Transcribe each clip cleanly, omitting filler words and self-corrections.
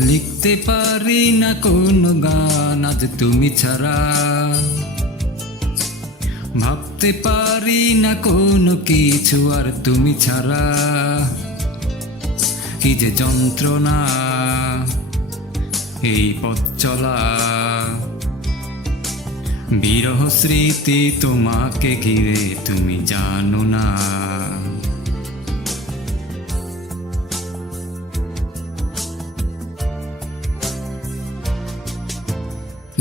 লিখতে পারি না কোনো গান আজ তুমি ছাড়া, ভাবতে পারি না কোনো কিছু আর তুমি ছাড়া। কি যে যন্ত্রণা এই পথ চলা, বিরহ স্মৃতি তোমাকে ঘিরে তুমি জানো না।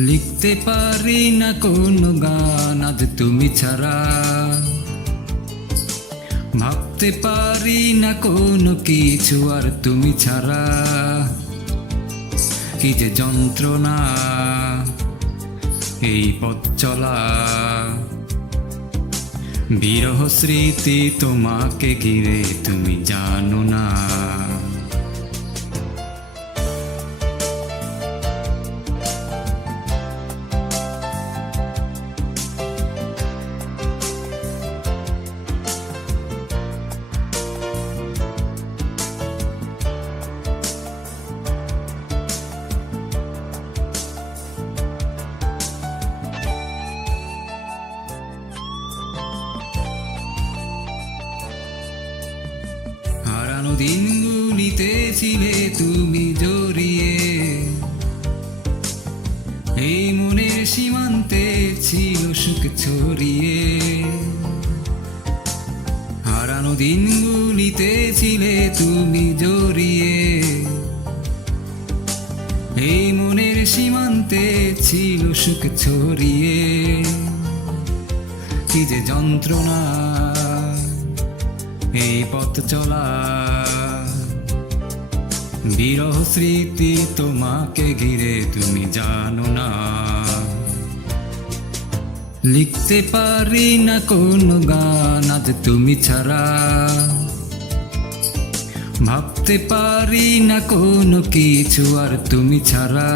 লিখতে পারি না কোনো গান আজ তুমি ছাড়া, ভাবতে পারি না কোনো কিছু আর তুমি ছাড়া। কি যে যন্ত্রণা এই পথ চলা, বিরহ স্মৃতি তোমাকে ঘিরে তুমি জানো না। হারানো দিনগুলিতে ছিলে তুমি জড়িয়ে, এই মনের সীমান্তে ছিল সুখ ছড়িয়ে। হারানো দিনগুলিতে ছিলে তুমি জড়িয়ে, এই মনের সীমান্তে ছিল সুখ ছড়িয়ে। কি যে যন্ত্রণা এই পথ চলা, বিরহ স্মৃতি তোমাকে ঘিরে তুমি জানো না। লিখতে পারি না কোনো গান আজ তুমি ছাড়া, ভাবতে পারি না কোনো কিছু আর তুমি ছাড়া।